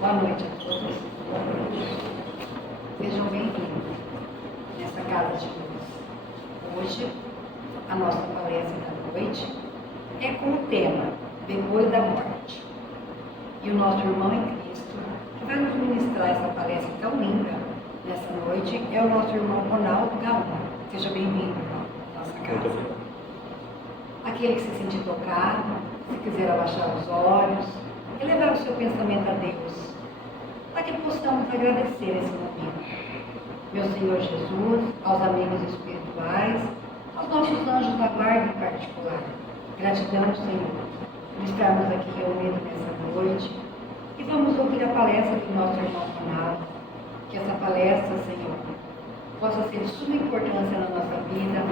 Boa noite a todos. Sejam bem-vindos nessa casa de luz. Hoje, a nossa palestra da noite é com o tema Depois da Morte. E o nosso irmão em Cristo, que vai nos ministrar essa palestra tão linda nessa noite, é o nosso irmão Ronaldo Gaúna. Seja bem-vindo, irmão, à nossa casa. Aquele que se sentir tocado, se quiser abaixar os olhos, elevar o seu pensamento a Deus, para que possamos agradecer esse momento. Meu Senhor Jesus, aos amigos espirituais, aos nossos anjos da guarda em particular. Gratidão, Senhor, por estarmos aqui reunidos nessa noite e vamos ouvir a palestra do nosso irmão Ronaldo. Que essa palestra, Senhor, possa ser de suma importância na nossa vida,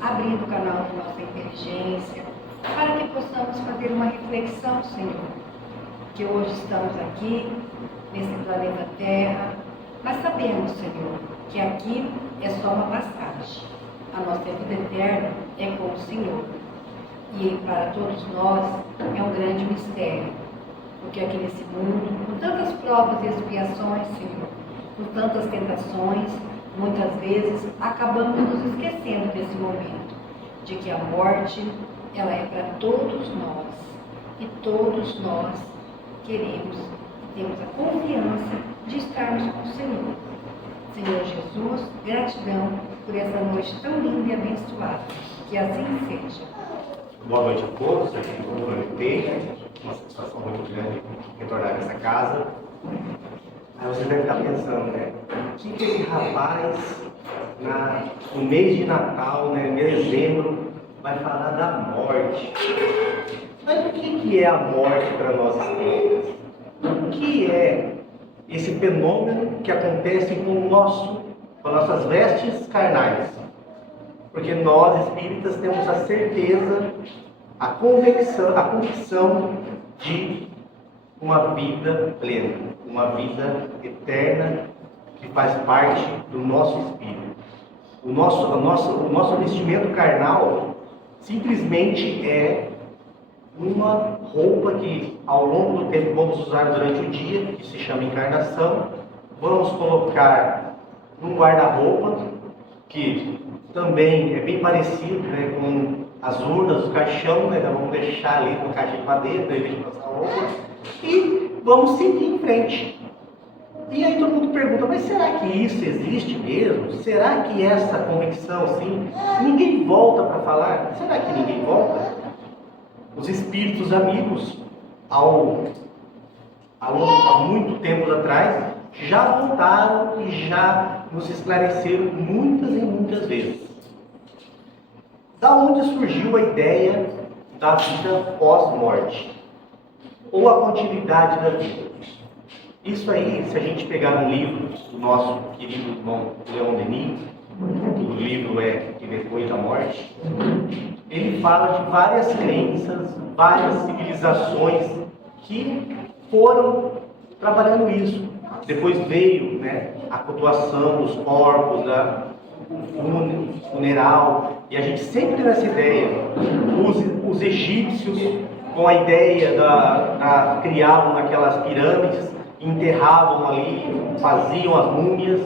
abrindo o canal da nossa inteligência, para que possamos fazer uma reflexão, Senhor, que hoje estamos aqui, nesse planeta Terra, mas sabemos, Senhor, que aqui é só uma passagem. A nossa vida eterna é com o Senhor. E para todos nós é um grande mistério, porque aqui nesse mundo, com tantas provas e expiações, Senhor, com tantas tentações, muitas vezes acabamos nos esquecendo desse momento, de que a morte, ela é para todos nós, e todos nós queremos e temos a confiança de estarmos com o Senhor. Senhor Jesus, gratidão por essa noite tão linda e abençoada. Que assim seja. Boa noite a todos, aqui no Planetei. Uma satisfação muito grande retornar a essa casa. Aí você deve estar pensando, né? O que esse rapaz, no mês de Natal, né, em dezembro, vai falar da morte? Mas o que é a morte para nós espíritas? O que é esse fenômeno que acontece com as nossas vestes carnais? Porque nós espíritas temos a certeza, a convicção de uma vida plena, uma vida eterna que faz parte do nosso espírito. O nosso vestimento carnal simplesmente é uma roupa que ao longo do tempo vamos usar durante o dia, que se chama encarnação. Vamos colocar num guarda-roupa, que também é bem parecido, né, com as urnas, o caixão, né, vamos deixar ali no caixinho de madeira, para ele passar a roupa, e vamos seguir em frente. E aí todo mundo pergunta, mas será que isso existe mesmo? Será que essa convicção, assim, ninguém volta para falar? Será que ninguém volta? Os espíritos amigos, há muito tempo atrás, já voltaram e já nos esclareceram muitas e muitas vezes. Da onde surgiu a ideia da vida pós-morte? Ou a continuidade da vida? Isso aí, se a gente pegar um livro do nosso querido irmão Leon Denis, o livro é E Depois da Morte, ele fala de várias crenças, várias civilizações que foram trabalhando isso. Depois veio, né, a cultuação dos corpos, o funeral, e a gente sempre tem essa ideia. Os egípcios, com a ideia criavam aquelas pirâmides, enterravam ali, faziam as múmias,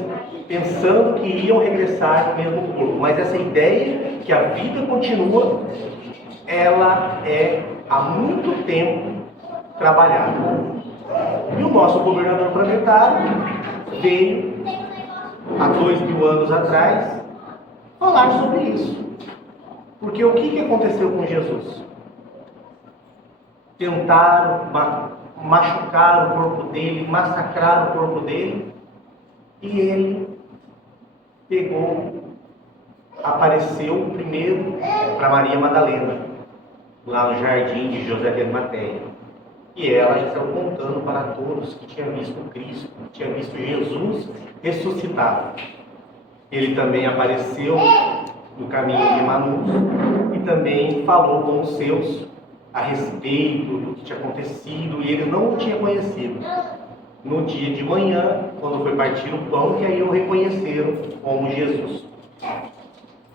pensando que iam regressar no mesmo corpo. Mas essa ideia que a vida continua, ela é há muito tempo trabalhada. E o nosso governador planetário veio, há 2000 anos atrás, falar sobre isso. Porque o que aconteceu com Jesus? Tentaram machucar o corpo dele, massacrar o corpo dele, e ele apareceu primeiro para Maria Madalena, lá no jardim de José de Arimateia. E ela já saiu contando para todos que tinha visto Cristo, que tinha visto Jesus ressuscitado. Ele também apareceu no caminho de Emaús e também falou com os seus a respeito do que tinha acontecido, e ele não o tinha conhecido. No dia de manhã, quando foi partir o pão, que aí o reconheceram como Jesus.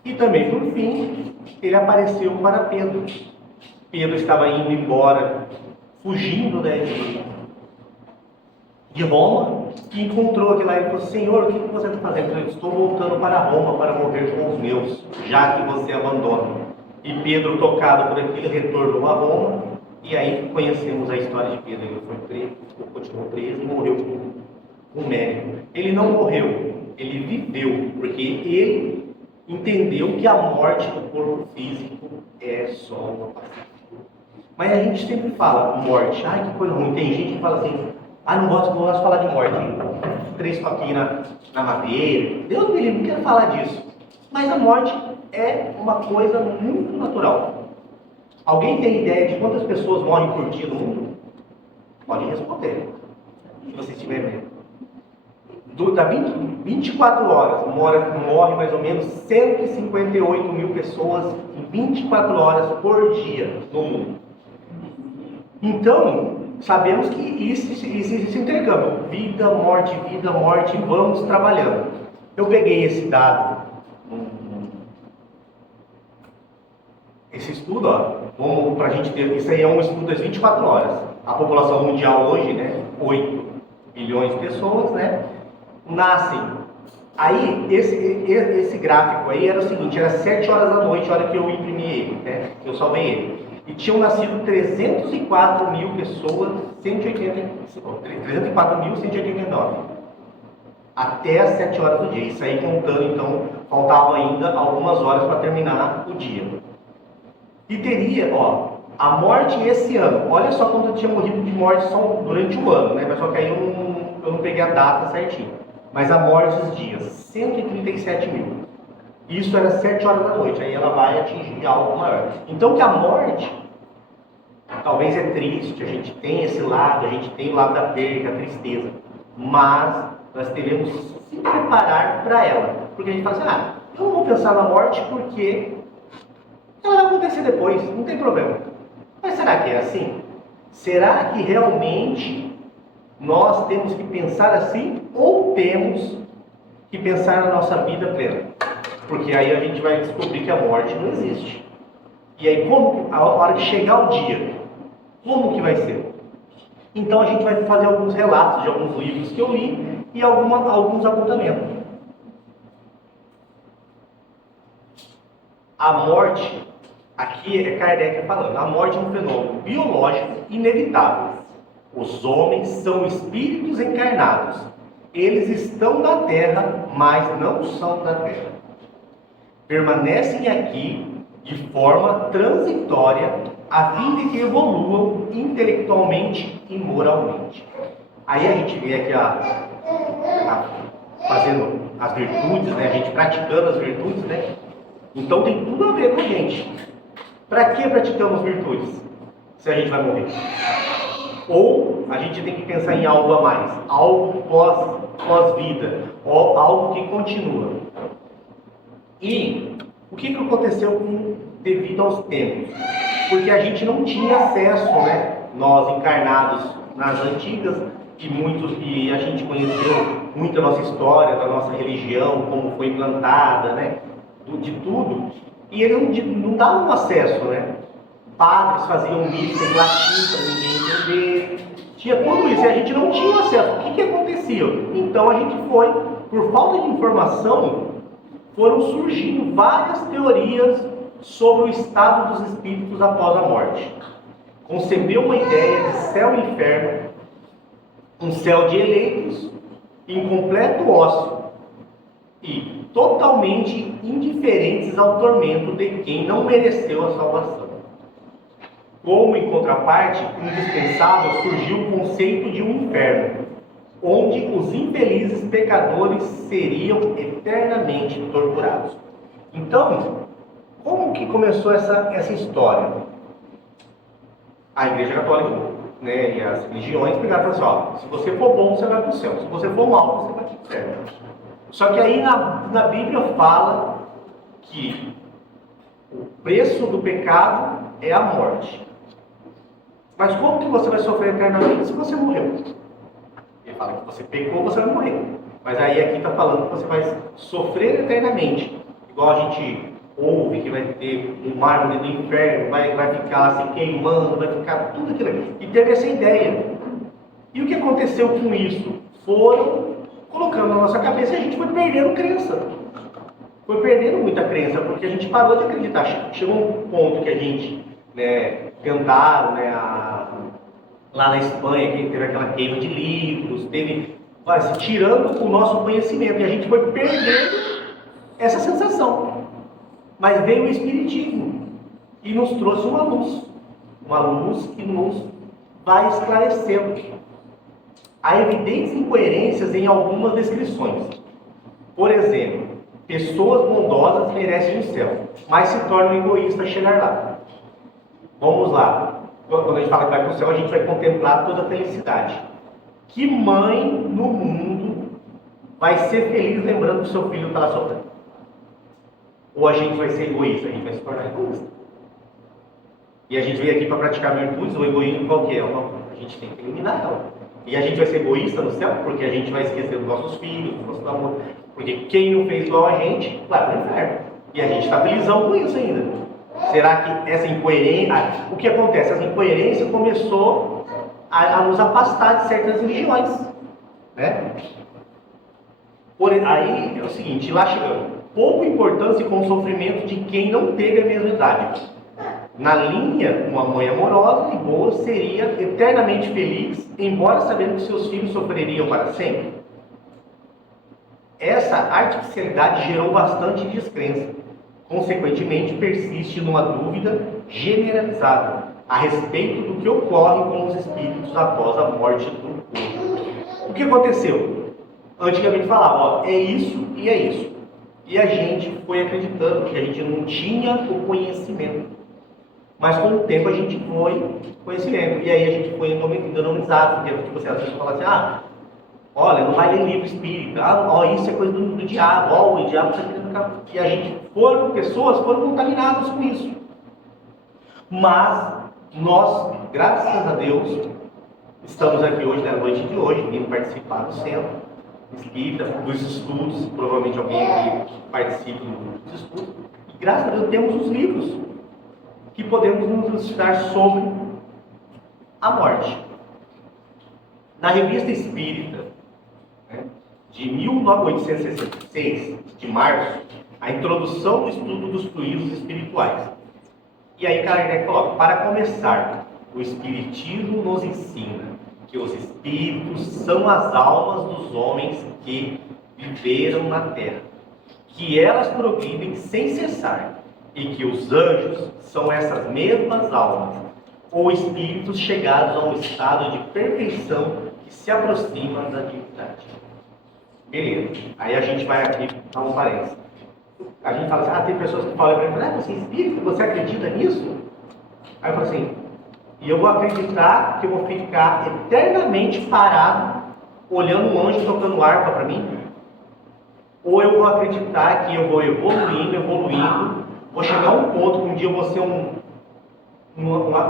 E também, por fim, ele apareceu para Pedro. Pedro estava indo embora, fugindo, né, de Roma, que encontrou aquele lá e falou: Senhor, o que você está fazendo? Eu estou voltando para Roma para morrer com os meus, já que você abandona. E Pedro, tocado por aquilo, retornou a Roma, e aí conhecemos a história de Pedro. Ele foi preso, continuou preso e morreu com mérito. Ele não morreu, ele viveu, porque ele entendeu que a morte do corpo físico é só uma passagem. Mas a gente sempre fala morte, ai que coisa ruim. Tem gente que fala assim: ah, não gosto de falar de morte. 3 toquinhos na madeira. Deus me livre, não quero falar disso. Mas a morte é uma coisa muito natural. Alguém tem ideia de quantas pessoas morrem por dia no mundo? Pode responder, se você estiver vendo. Da 24 horas, morre mais ou menos 158 mil pessoas em 24 horas por dia no mundo. Então, sabemos que existe esse intercâmbio. Vida, morte, vamos trabalhando. Eu peguei esse dado, esse estudo, ó, para a gente ter, isso aí é um estudo das 24 horas. A população mundial hoje, né, 8 bilhões de pessoas, né, nascem. Aí, esse gráfico aí era o seguinte: era 7 horas da noite, a hora que eu imprimi ele, né, que eu salvei ele. E tinham nascido 304 mil pessoas, 304.189, até as 7 horas do dia. Isso aí contando, então, faltavam ainda algumas horas para terminar o dia. E teria, ó, a morte esse ano. Olha só quanto eu tinha morrido de morte só durante o ano, né? Mas só que aí eu não peguei a data certinho. Mas a morte os dias, 137 mil. Isso era 7 horas da noite, aí ela vai atingir algo maior. Então que a morte, talvez é triste, a gente tem esse lado, a gente tem o lado da perda, a tristeza. Mas nós devemos se preparar para ela. Porque a gente fala assim: eu não vou pensar na morte porque ela vai acontecer depois, não tem problema. Mas será que é assim? Será que realmente nós temos que pensar assim? Ou temos que pensar na nossa vida plena? Porque aí a gente vai descobrir que a morte não existe. E aí, como, a hora de chegar o dia, como que vai ser? Então a gente vai fazer alguns relatos de alguns livros que eu li e alguns apontamentos. A morte, aqui é Kardec falando, a morte é um fenômeno biológico inevitável. Os homens são espíritos encarnados. Eles estão na Terra, mas não são da Terra. Permanecem aqui de forma transitória, a fim de que evoluam intelectualmente e moralmente. Aí a gente vê aqui fazendo as virtudes, né? A gente praticando as virtudes, né? Então tem tudo a ver com a gente. Para que praticamos virtudes? Se a gente vai morrer. Ou a gente tem que pensar em algo a mais, algo pós-vida, ou algo que continua. E o que aconteceu devido aos tempos? Porque a gente não tinha acesso, né? Nós encarnados nas antigas, e a gente conheceu muito a nossa história, da nossa religião, como foi implantada, né? De tudo. E ele não dava um acesso, né? Padres faziam missa em latim para ninguém entender. Tinha tudo isso e a gente não tinha acesso. O que acontecia? Então a gente foi, por falta de informação, foram surgindo várias teorias sobre o estado dos espíritos após a morte. Concebeu uma ideia de céu e inferno, um céu de eleitos, em completo ócio e totalmente indiferentes ao tormento de quem não mereceu a salvação. Como, em contraparte, indispensável surgiu o conceito de um inferno, onde os infelizes pecadores seriam eternamente torturados. Então, como que começou essa história? A Igreja Católica, né, e as religiões pegaram e falaram assim: ó, se você for bom, você vai para o céu, se você for mal, você vai para o inferno. Só que aí na Bíblia fala que o preço do pecado é a morte. Mas como que você vai sofrer eternamente se você morreu? Ele fala que você pecou, você vai morrer. Mas aí aqui está falando que você vai sofrer eternamente. Igual a gente ouve que vai ter um mármore do inferno, vai ficar se queimando, vai ficar tudo aquilo ali. E teve essa ideia. E o que aconteceu com isso? Foram colocando na nossa cabeça e a gente foi perdendo crença. Foi perdendo muita crença, porque a gente parou de acreditar. Chegou um ponto que a gente, tentaram, lá na Espanha, que teve aquela queima de livros, tirando o nosso conhecimento, e a gente foi perdendo essa sensação. Mas veio o Espiritismo e nos trouxe uma luz que nos vai esclarecendo. Há evidentes incoerências em algumas descrições. Por exemplo, pessoas bondosas merecem o céu, mas se tornam egoístas a chegar lá. Vamos lá. Quando a gente fala que vai para o céu, a gente vai contemplar toda a felicidade. Que mãe no mundo vai ser feliz lembrando que o seu filho está lá sofrendo? Ou a gente vai ser egoísta? A gente vai se tornar egoísta. E a gente veio aqui para praticar virtudes, o egoísmo qual que é? A gente tem que eliminar ela. E a gente vai ser egoísta no céu porque a gente vai esquecer dos nossos filhos, do nosso amor. Porque quem não fez igual a gente, vai para o inferno. E a gente está felizão com isso ainda. Será que essa incoerência... O que acontece? Essa incoerência começou a nos afastar de certas religiões. Aí é o seguinte, lá chegamos. Pouca importância com o sofrimento de quem não teve a mesma idade. Na linha, uma mãe amorosa e boa seria eternamente feliz, embora sabendo que seus filhos sofreriam para sempre. Essa artificialidade gerou bastante descrença. Consequentemente, persiste numa dúvida generalizada a respeito do que ocorre com os espíritos após a morte do corpo. O que aconteceu? Antigamente falava, é isso e é isso. E a gente foi acreditando que a gente não tinha o conhecimento. Mas com o tempo a gente foi conhecimento. E aí a gente foi endonomizado. Porque tipo assim, as pessoas falam assim, olha, não vai ler livro espírita. Isso é coisa do diabo. O diabo está querendo ficar... E a gente pessoas foram contaminadas com isso. Mas nós, graças a Deus, estamos aqui hoje, na noite de hoje, vindo participar do centro espírita, dos estudos. Provavelmente alguém aqui participa dos estudos. E graças a Deus temos os livros que podemos nos ensinar sobre a morte. Na Revista Espírita, de 1866, de março, a introdução do estudo dos fluidos espirituais. E aí Kardec coloca, para começar, o Espiritismo nos ensina que os espíritos são as almas dos homens que viveram na Terra, que elas progridem sem cessar, e que os anjos são essas mesmas almas, ou espíritos chegados a um estado de perfeição que se aproxima da divindade. Beleza. Aí a gente vai aqui dar um parênteses. A gente fala assim, tem pessoas que falam para mim, você é espírita, você acredita nisso? Aí eu falo assim, e eu vou acreditar que eu vou ficar eternamente parado, olhando um anjo tocando harpa para mim? Ou eu vou acreditar que eu vou evoluindo, vou chegar a um ponto que um dia eu vou ser um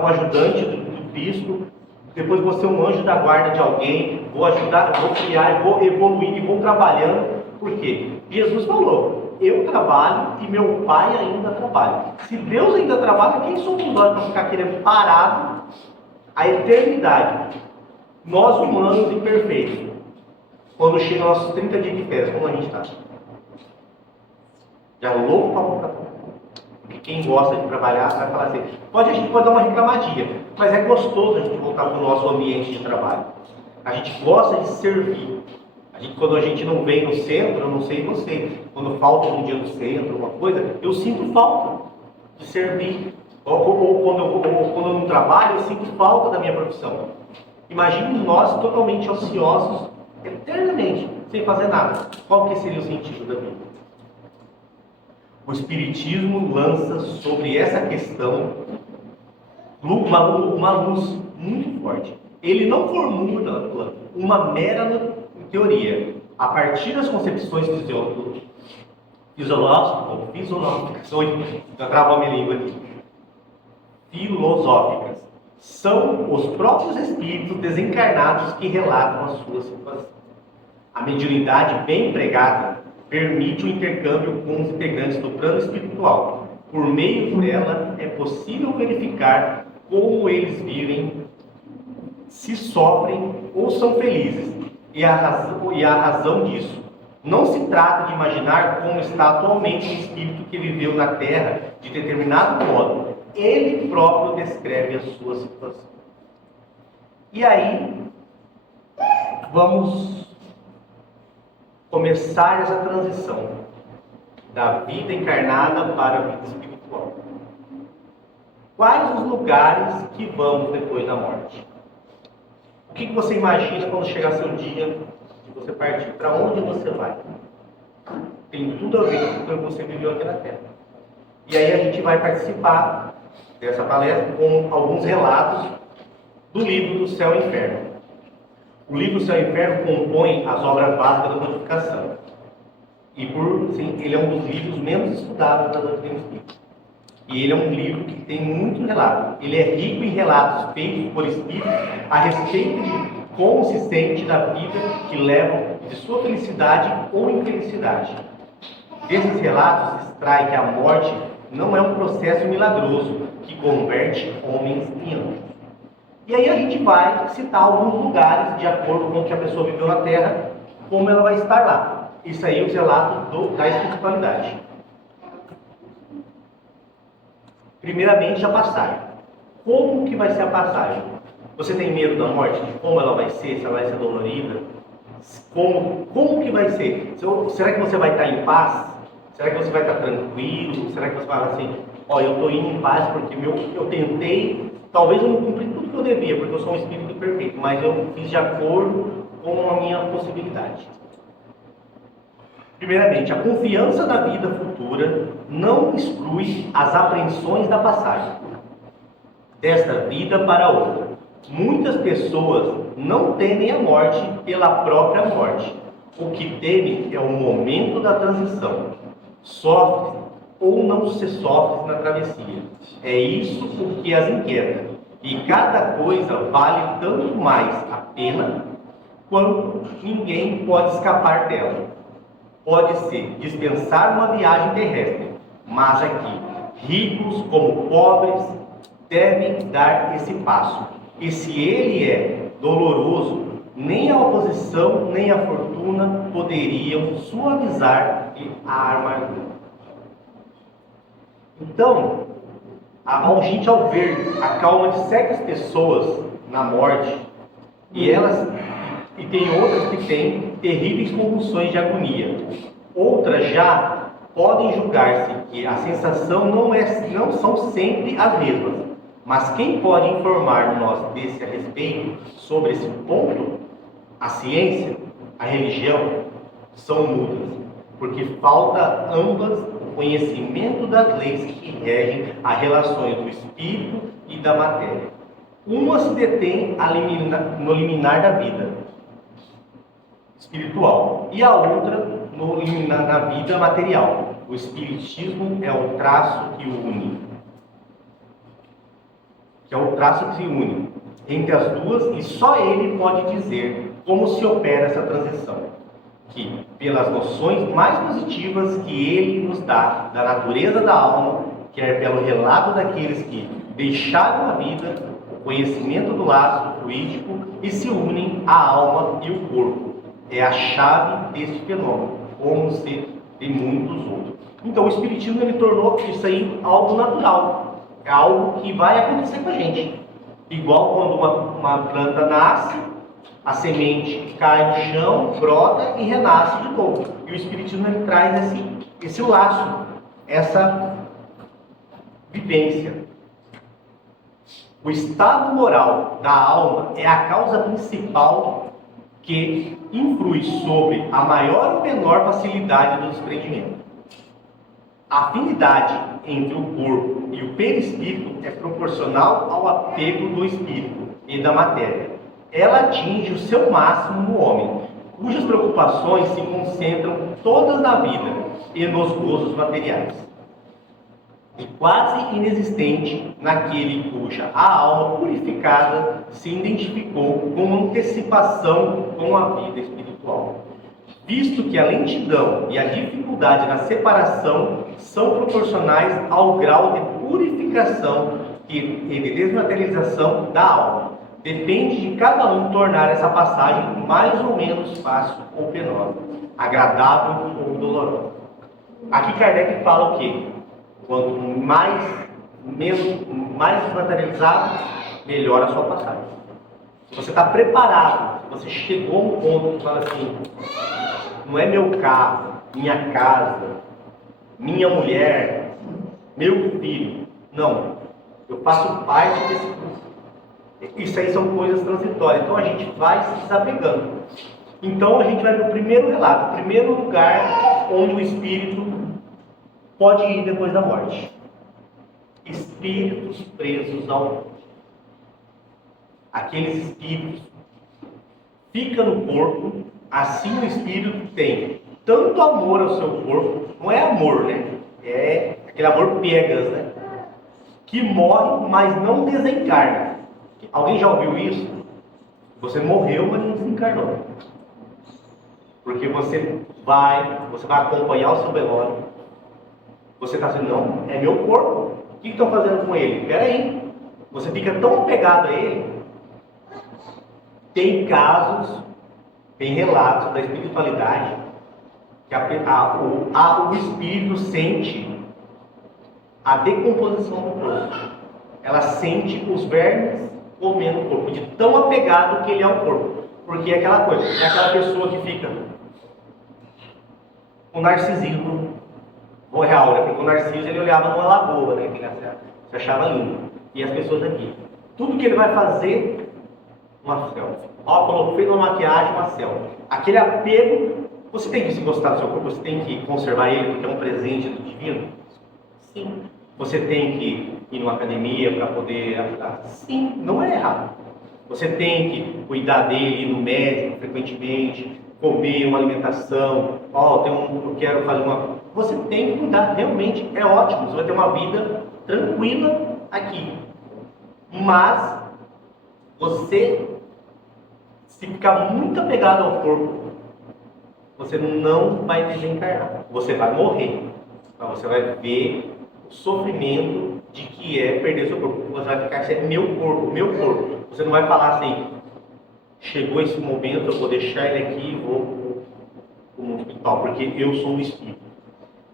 ajudante do Cristo, depois vou ser um anjo da guarda de alguém, vou ajudar, vou criar, vou evoluindo e vou trabalhando. Por quê? Jesus falou, eu trabalho e meu Pai ainda trabalha. Se Deus ainda trabalha, quem somos nós para ficar querendo parado a eternidade? Nós humanos imperfeitos, quando chega nossos 30 dias de férias, como a gente está? Já louco para voltar. Porque quem gosta de trabalhar vai falar assim, a gente pode dar uma reclamadinha, mas é gostoso a gente voltar para o nosso ambiente de trabalho. A gente gosta de servir. Quando a gente não vem no centro, eu não sei você, quando falta um dia no centro, uma coisa, eu sinto falta de servir. Ou quando eu não trabalho, eu sinto falta da minha profissão. Imagine nós totalmente ociosos, eternamente, sem fazer nada. Qual que seria o sentido da vida? O Espiritismo lança sobre essa questão uma luz muito forte. Ele não formula uma mera teoria. A partir das concepções filosóficas, são os próprios espíritos desencarnados que relatam a sua situação. A mediunidade bem empregada permite o intercâmbio com os integrantes do plano espiritual. Por meio dela, é possível verificar como eles vivem se sofrem ou são felizes, e a razão disso. Não se trata de imaginar como está atualmente o espírito que viveu na Terra de determinado modo. Ele próprio descreve a sua situação. E aí, vamos começar essa transição da vida encarnada para a vida espiritual. Quais os lugares que vamos depois da morte? O que você imagina quando chegar seu dia de você partir? Para onde você vai? Tem tudo a ver com o que você viveu aqui na Terra. E aí a gente vai participar dessa palestra com alguns relatos do livro do Céu e Inferno. O livro do Céu e Inferno compõe as obras básicas da codificação. E ele é um dos livros menos estudados da doutrina espírita. E ele é um livro que tem muito relato. Ele é rico em relatos feitos por espíritos a respeito de como se sente da vida que levam de sua felicidade ou infelicidade. Desses relatos se extrai que a morte não é um processo milagroso que converte homens em anjos. E aí a gente vai citar alguns lugares, de acordo com o que a pessoa viveu na Terra, como ela vai estar lá. Isso aí é os relatos da espiritualidade. Primeiramente, a passagem. Como que vai ser a passagem? Você tem medo da morte? De como ela vai ser? Se ela vai ser dolorida? Como que vai ser? Será que você vai estar em paz? Será que você vai estar tranquilo? Será que você vai falar assim, eu estou indo em paz porque eu tentei, talvez eu não cumpri tudo que eu devia, porque eu sou um espírito perfeito, mas eu fiz de acordo com a minha possibilidade. Primeiramente, a confiança na vida futura não exclui as apreensões da passagem, desta vida para outra. Muitas pessoas não temem a morte pela própria morte. O que temem é o momento da transição. Sofre ou não se sofre na travessia. É isso o que as inquieta. E cada coisa vale tanto mais a pena quanto ninguém pode escapar dela. Pode ser dispensar uma viagem terrestre, mas aqui, ricos como pobres devem dar esse passo. E se ele é doloroso, nem a oposição nem a fortuna poderiam suavizar a amargura. Então, a gente ao ver a calma de certas pessoas na morte, e tem outras que têm terríveis convulsões de agonia. Outras já podem julgar-se que a sensação não são sempre as mesmas. Mas quem pode informar-nos desse a respeito, sobre esse ponto? A ciência, a religião, são mudas, porque falta ambas o conhecimento das leis que regem as relações do espírito e da matéria. Uma se detém no liminar da vida espiritual e a outra no liminar da vida material. O espiritismo é o traço que une. Entre as duas, e só ele pode dizer como se opera essa transição, que pelas noções mais positivas que ele nos dá da natureza da alma, quer pelo relato daqueles que deixaram a vida, o conhecimento do laço fluídico e se unem à alma e o corpo, é a chave deste fenômeno, como se tem muitos outros. Então o espiritismo ele tornou isso aí algo natural. É algo que vai acontecer com a gente. Igual quando uma planta nasce, a semente cai no chão, brota e renasce de novo. E o espiritismo ele traz esse laço, essa vivência. O estado moral da alma é a causa principal que influi sobre a maior ou menor facilidade do desprendimento. A afinidade entre o corpo e o perispírito é proporcional ao apego do espírito e da matéria. Ela atinge o seu máximo no homem, cujas preocupações se concentram todas na vida e nos gozos materiais. E quase inexistente naquele cuja a alma purificada se identificou com antecipação com a vida espiritual. Visto que a lentidão e a dificuldade na separação são proporcionais ao grau de purificação e de desmaterialização da alma. Depende de cada um tornar essa passagem mais ou menos fácil ou penosa, agradável ou dolorosa. Aqui Kardec fala o quê? Quanto mais materializado, melhor a sua passagem. Se você está preparado, se você chegou a um ponto que fala assim, não é meu carro, minha casa, minha mulher, meu filho, não, eu faço parte desse curso. Isso aí são coisas transitórias, então a gente vai se desapegando. Então a gente vai ver o primeiro relato, o primeiro lugar onde o espírito pode ir depois da morte. Espíritos presos ao corpo. Aqueles espíritos ficam no corpo, assim o espírito tem tanto amor ao seu corpo, não é amor, né? É aquele amor piegas, né? Que morre, mas não desencarna. Alguém já ouviu isso? Você morreu, mas não desencarnou. Porque você vai acompanhar o seu velório. Você está dizendo, não, é meu corpo. O que estão fazendo com ele? Espera aí. Você fica tão apegado a ele. Tem casos, tem relatos da espiritualidade que o espírito sente a decomposição do corpo. Ela sente os vermes comendo o corpo, de tão apegado que ele é ao corpo. Porque é aquela coisa, é aquela pessoa que fica o narcisismo real, né? Porque o Narciso ele olhava numa lagoa, né? Que ele se achava lindo. E as pessoas aqui. Tudo que ele vai fazer, uma selfie. Ó, quando fez uma maquiagem, uma selfie. Aquele apego, você tem que se gostar do seu corpo, você tem que conservar ele porque é um presente do divino? Sim. Você tem que ir numa academia para poder ajudar? Sim, não é errado. Você tem que cuidar dele, ir no médico frequentemente, comer uma alimentação. Ó, eu quero fazer uma... Você tem que cuidar, realmente é ótimo. Você vai ter uma vida tranquila aqui. Mas você, se ficar muito apegado ao corpo, você não vai desencarnar. Você vai morrer. Mas você vai ver o sofrimento de que é perder seu corpo. Você vai ficar assim, meu corpo, meu corpo. Você não vai falar assim, chegou esse momento, eu vou deixar ele aqui e vou para o hospital, porque eu sou o espírito.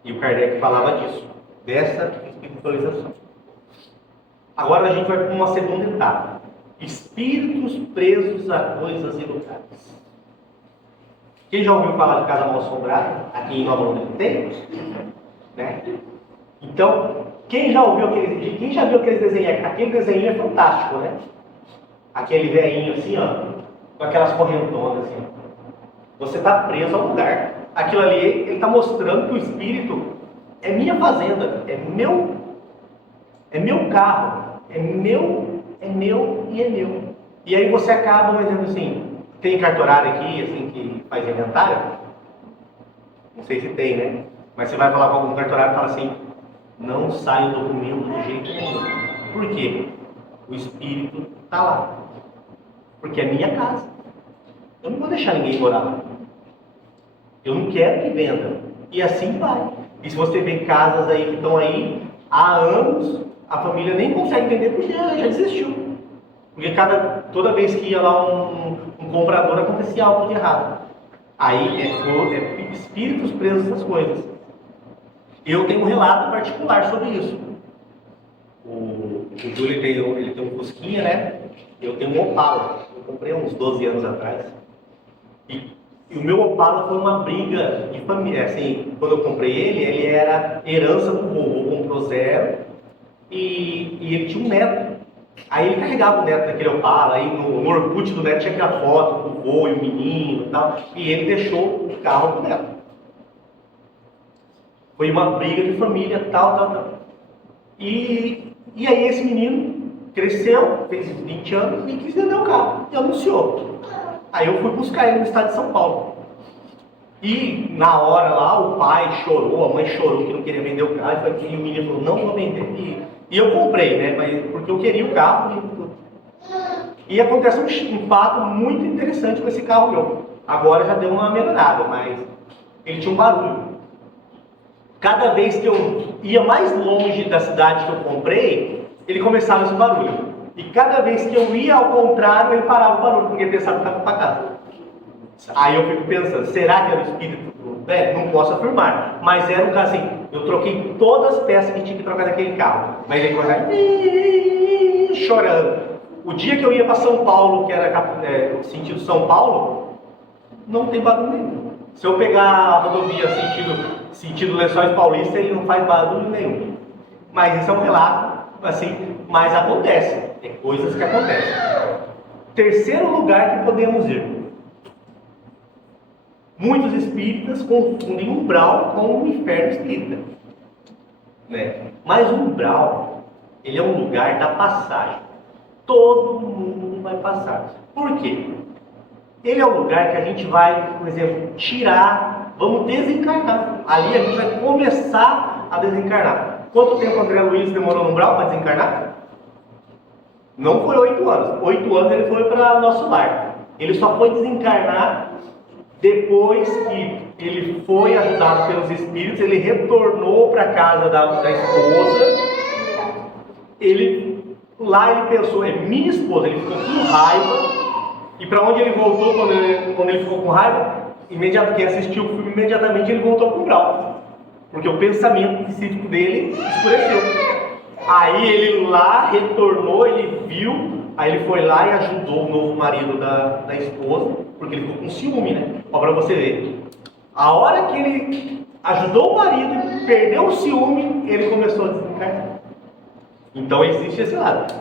E o Kardec falava disso, dessa espiritualização. Agora a gente vai para uma segunda etapa. Espíritos presos a coisas e lugares. Quem já ouviu falar de Casa Mal Assombrada? Aqui em Nova Londrina tem? Né? Então, quem já viu aqueles desenhos? Aquele desenho é fantástico, né? Aquele velhinho assim, ó, com aquelas correntonas assim, ó. Você está preso ao lugar. Aquilo ali, ele está mostrando que o espírito é minha fazenda, é meu carro, é meu e é meu. E aí você acaba dizendo assim, tem cartorário aqui, assim, que faz inventário? Não sei se tem, né? Mas você vai falar com algum cartorário e fala assim, não sai o documento de jeito nenhum. Por quê? O espírito está lá. Porque é minha casa. Eu não vou deixar ninguém morar lá. Eu não quero que venda. E assim vai. E se você vê casas aí que estão aí há anos, a família nem consegue vender porque já desistiu. Porque toda vez que ia lá um comprador acontecia algo de errado. Aí é espíritos presos essas coisas. Eu tenho um relato particular sobre isso. O Júlio ele tem um Fusquinha, né? Eu tenho um Opala. Eu comprei uns 12 anos atrás. E o meu Opala foi uma briga de família. Assim, quando eu comprei ele era herança do vô. Comprou zero e ele tinha um neto. Aí ele carregava o neto naquele Opala. Aí no Orkut do neto tinha aquela foto com o vô e o menino e tal. E ele deixou o carro pro neto. Foi uma briga de família, tal. E aí esse menino cresceu, fez 20 anos e quis vender o carro. E anunciou. Aí eu fui buscar ele no estado de São Paulo. E na hora lá, o pai chorou, a mãe chorou que não queria vender o carro. E o menino falou, não vou vender. E eu comprei, né? Porque eu queria o carro. E acontece um fato muito interessante com esse carro meu. Agora já deu uma melhorada, mas ele tinha um barulho. Cada vez que eu ia mais longe da cidade que eu comprei, ele começava esse barulho. E cada vez que eu ia ao contrário, ele parava o barulho, porque ele pensava que estava para casa. Aí eu fico pensando, será que era o espírito? Não posso afirmar, mas era um caso assim, eu troquei todas as peças que tinha que trocar naquele carro, mas ele começava chorando. O dia que eu ia para São Paulo, que era sentido São Paulo, não tem barulho nenhum. Se eu pegar a rodovia sentido Lençóis Paulista, ele não faz barulho nenhum. Mas isso é um relato, assim, mas acontece, é coisas que acontecem. Terceiro lugar que podemos ir. Muitos espíritas confundem umbral com o inferno espírita, né? Mas o umbral, ele é um lugar da passagem. Todo mundo vai passar. Por quê? Ele é um lugar que a gente vai, por exemplo, vamos desencarnar. Ali a gente vai começar a desencarnar. Quanto tempo André Luiz demorou no umbral para desencarnar? Não foi 8 anos. 8 anos ele foi para nosso lar. Ele só foi desencarnar depois que ele foi ajudado pelos espíritos, ele retornou para a casa da esposa. Lá ele pensou, é minha esposa, ele ficou com raiva. E para onde ele voltou quando ele ficou com raiva? Quem assistiu o filme, imediatamente ele voltou com o umbral. Porque o pensamento psíquico dele escureceu. Aí ele lá retornou, ele viu. Aí ele foi lá e ajudou o novo marido da esposa, porque ele ficou com ciúme, né? Ó, pra você ver. A hora que ele ajudou o marido e perdeu o ciúme, ele começou a desencarnar. Então existe esse lado.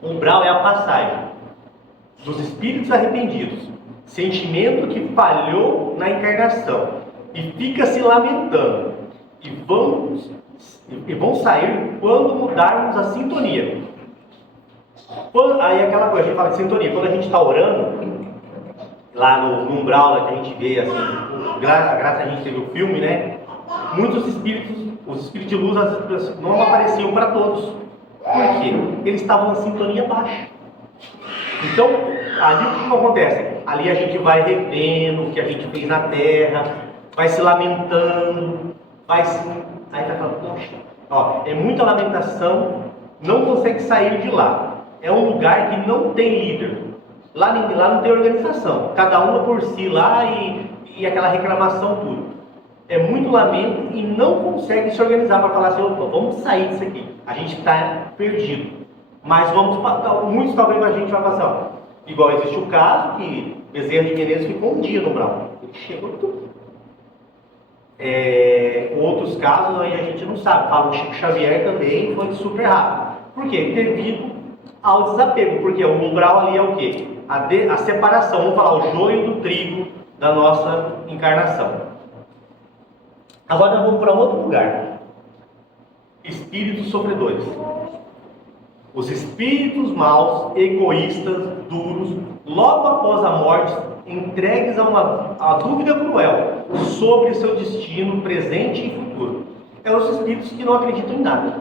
O umbral é a passagem dos espíritos arrependidos, sentimento que falhou na encarnação e fica se lamentando, e vão sair quando mudarmos a sintonia. Aí aquela coisa, a gente fala de sintonia, quando a gente está orando, lá no umbral, lá que a gente vê, assim, graças a gente teve o filme, né? Muitos espíritos, os espíritos de luz, às vezes, não apareciam para todos. Por quê? Eles estavam na sintonia baixa. Então, ali o que acontece? Ali a gente vai revendo o que a gente fez na Terra, vai se lamentando, aí vai falando, poxa, ó, é muita lamentação, não consegue sair de lá. É um lugar que não tem líder. Lá não tem organização. Cada uma por si lá e aquela reclamação tudo. É muito lamento e não consegue se organizar para falar assim, opa, vamos sair disso aqui. A gente está perdido. Mas muitos talvez a gente vai passar. Ó. Igual existe o caso que Bezerra de Menezes ficou um dia no umbral. Ele chegou tudo. Outros casos aí a gente não sabe. Fala o Chico Xavier também foi super rápido. Por quê? Devido ao desapego, porque o umbral ali é o quê? A separação, vamos falar, o joio do trigo da nossa encarnação. Agora nós vamos para outro lugar. Espíritos sofredores. Os espíritos maus, egoístas, duros, logo após a morte, entregues a dúvida cruel sobre seu destino presente e futuro. É os espíritos que não acreditam em nada.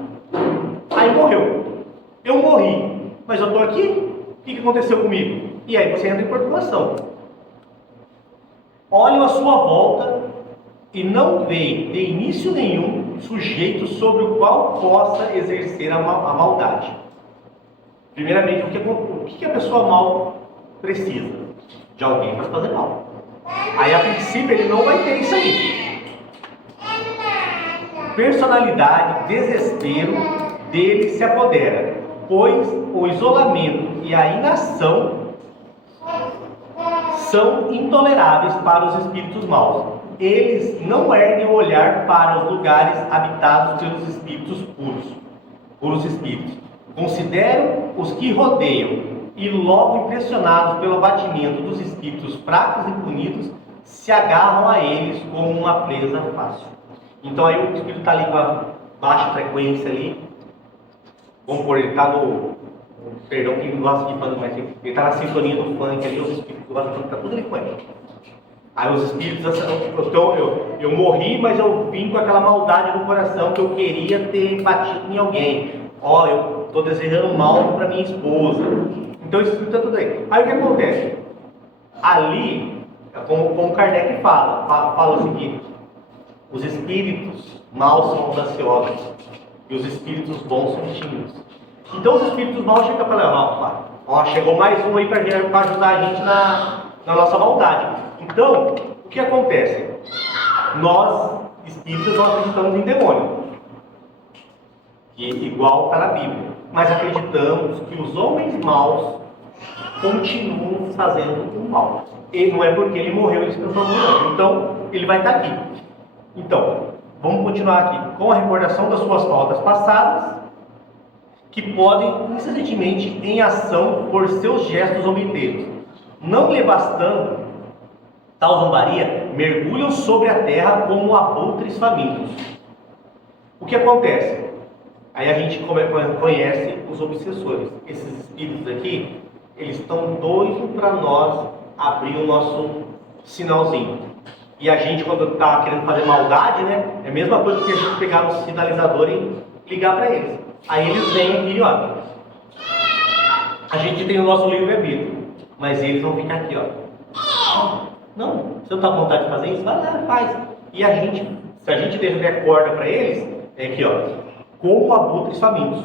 Aí morreu. Eu morri. Mas eu estou aqui, o que aconteceu comigo? E aí você entra em perturbação. Olham à sua volta e não veem de início nenhum sujeito sobre o qual possa exercer a maldade. Primeiramente, o que a pessoa mal precisa? De alguém para fazer mal. Aí a princípio ele não vai ter isso aí. Personalidade, desespero dele se apodera, pois o isolamento e a inação são intoleráveis para os espíritos maus. Eles não erguem o olhar para os lugares habitados pelos espíritos puros espíritos. Consideram os que rodeiam e logo impressionados pelo abatimento dos espíritos fracos e punidos, se agarram a eles como uma presa fácil. Então aí o espírito está ali com a baixa frequência ali. Vamos por ele está no... Perdão, quem gosta de funk, mas ele está na sintonia do funk ali, os espíritos gostam de funk, está tudo ali com ele. Aí os espíritos, eu morri, mas eu vim com aquela maldade no coração que eu queria ter batido em alguém. Ó, eu estou desejando mal para minha esposa. Então isso está tudo aí. Aí o que acontece? Ali, como Kardec fala o seguinte: os espíritos maus são audaciosos e os espíritos bons são tímidos. Então os espíritos maus chegam e falam, ó, chegou mais um aí para ajudar a gente na nossa maldade. Então, o que acontece? Nós, espíritas, nós acreditamos em demônio, igual está na Bíblia, mas acreditamos que os homens maus continuam fazendo o mal. E não é porque ele morreu, ele se transformou não. Então, ele vai estar aqui. Então, vamos continuar aqui com a recordação das suas faltas passadas, que podem, incessantemente, em ação por seus gestos omiteiros. Não lhe bastando tal zombaria, mergulham sobre a terra como abutres famintos. O que acontece? Aí a gente conhece os obsessores. Esses espíritos aqui, eles estão doidos para nós abrir o nosso sinalzinho. E a gente, quando está querendo fazer maldade, né? É a mesma coisa que a gente pegar no sinalizador e ligar para eles. Aí eles vêm aqui, ó. A gente tem o nosso livre-arbítrio, mas eles vão ficar aqui, ó. Não, você não está com vontade de fazer isso? Vai lá, faz. E a gente, se a gente der corda para eles, é aqui, ó. Como abutres famintos.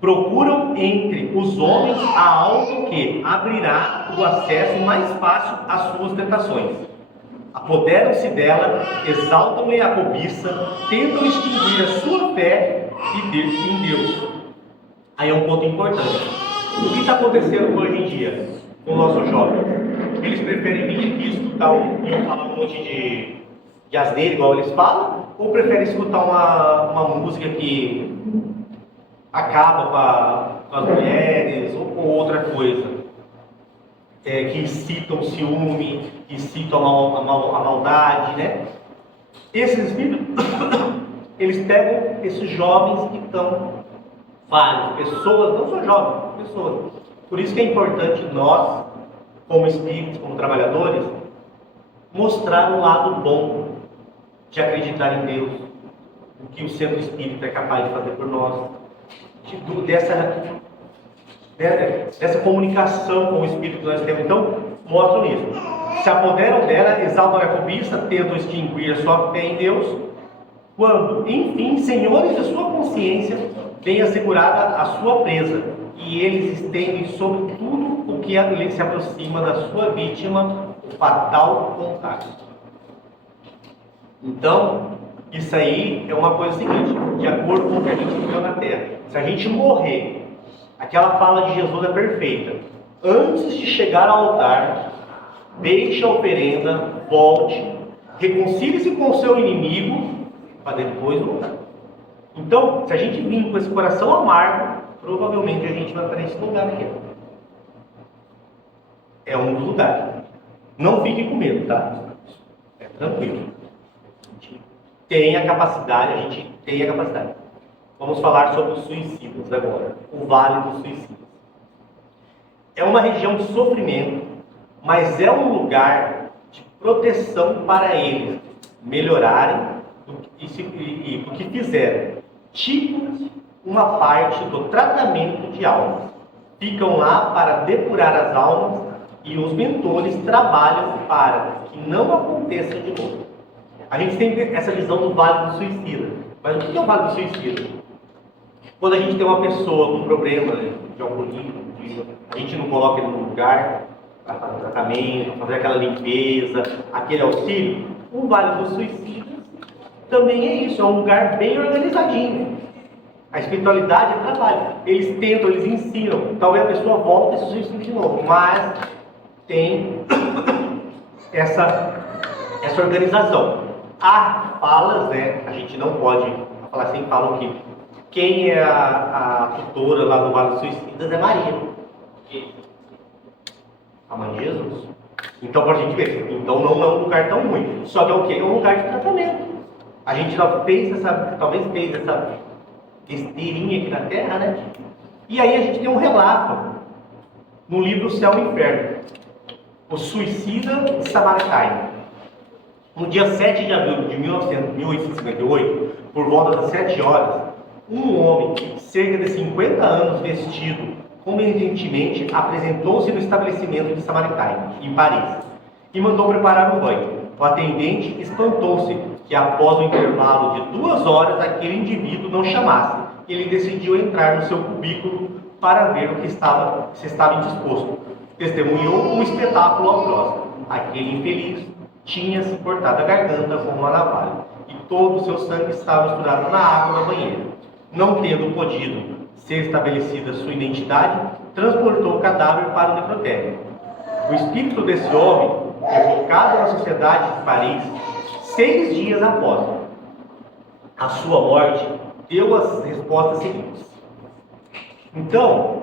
Procuram entre os homens a algo que abrirá o acesso mais fácil às suas tentações. Apoderam-se dela, exaltam-lhe a cobiça, tentam extinguir a sua fé em Deus. Aí é um ponto importante. O que está acontecendo hoje em dia com os nossos jovens? Eles preferem vir aqui escutar e falar um monte de asneira, igual eles falam, ou preferem escutar uma música que acaba com as mulheres ou com outra coisa? Que incitam o ciúme, que incitam a maldade, né? Esses espíritos, eles pegam esses jovens que estão vários, pessoas, não só jovens, pessoas. Por isso que é importante nós, como espíritos, como trabalhadores, mostrar um lado bom de acreditar em Deus, o que o centro espírita é capaz de fazer por nós, dessa comunicação com o Espírito que nós temos. Então, mostram isso. Se apoderam dela, exaltam a cobiça, tentam extinguir a sua fé em Deus, quando, enfim, senhores da sua consciência, têm assegurada a sua presa, e eles estendem sobre tudo o que se aproxima da sua vítima o fatal contágio. Então, isso aí é uma coisa seguinte, de acordo com o que a gente viveu na Terra. Se a gente morrer, aquela fala de Jesus é perfeita. Antes de chegar ao altar, deixe a oferenda, volte, reconcilie-se com o seu inimigo, para depois voltar. Então, se a gente vir com esse coração amargo, provavelmente a gente vai para esse lugar aqui. É um dos lugares. Não fique com medo, tá? É tranquilo. A gente tem a capacidade, Vamos falar sobre os suicidas agora. O Vale dos Suicidas. É uma região de sofrimento, mas é um lugar de proteção para eles melhorarem do que fizeram. Tipo uma parte do tratamento de almas. Ficam lá para depurar as almas e os mentores trabalham para que não aconteça de novo. A gente tem essa visão do Vale do Suicida. Mas o que é o Vale do Suicida? Quando a gente tem uma pessoa com problema de alcoolismo, a gente não coloca ele no lugar para fazer tratamento, fazer aquela limpeza, aquele auxílio. O Vale dos Suicidas também é isso, é um lugar bem organizadinho. A espiritualidade é trabalho. Eles tentam, eles ensinam. Talvez a pessoa volte e se suicide de novo, mas tem essa organização. Há falas, né? A gente não pode falar assim, falam que quem é a tutora lá do Vale dos Suicidas é Maria. A mãe de Jesus. Então, para a gente ver, então não é um lugar tão ruim. Só que é o quê? É um lugar de tratamento. A gente talvez fez essa besteirinha aqui na Terra, né? E aí a gente tem um relato no livro Céu e Inferno. O Suicida de Samaritain. No dia 7 de abril de 1858, por volta das 7 horas, um homem, cerca de 50 anos, vestido convenientemente, apresentou-se no estabelecimento de Samaritain, em Paris, e mandou preparar um banho. O atendente espantou-se que, após um intervalo de 2 horas, aquele indivíduo não chamasse, ele decidiu entrar no seu cubículo para ver o que se estava indisposto. Testemunhou um espetáculo ao próximo. Aquele infeliz tinha se cortado a garganta com uma navalha, e todo o seu sangue estava misturado na água da banheira. Não tendo podido ser estabelecida sua identidade, transportou o cadáver para o necrotério. O espírito desse homem, evocado na sociedade de Paris, 6 dias após a sua morte, deu as respostas seguintes. Então,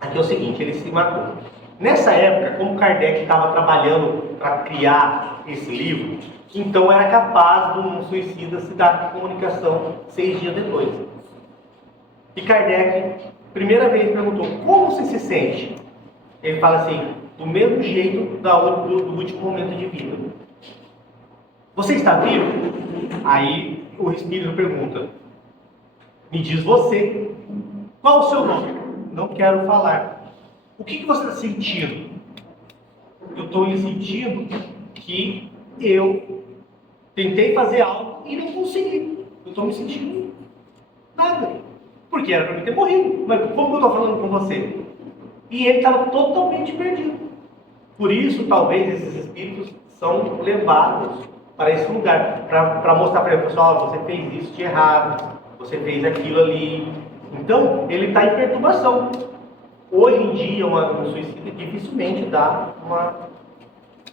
aqui é o seguinte, ele se matou. Nessa época, como Kardec estava trabalhando para criar esse livro, então era capaz de um suicida se dar comunicação 6 dias depois. E Kardec, primeira vez, perguntou, como você se sente? Ele fala assim, do mesmo jeito do último momento de vida. Você está vivo? Aí o espírito pergunta, me diz você, qual o seu nome? Não quero falar. O que você está sentindo? Eu estou sentindo que eu tentei fazer algo e não consegui. Eu estou me sentindo nada. Porque era para mim ter morrido. Mas como eu estou falando com você? E ele estava totalmente perdido. Por isso, talvez, esses espíritos são levados para esse lugar. Para mostrar para ele, pessoal, você fez isso de errado. Você fez aquilo ali. Então, ele está em perturbação. Hoje em dia, um suicida dificilmente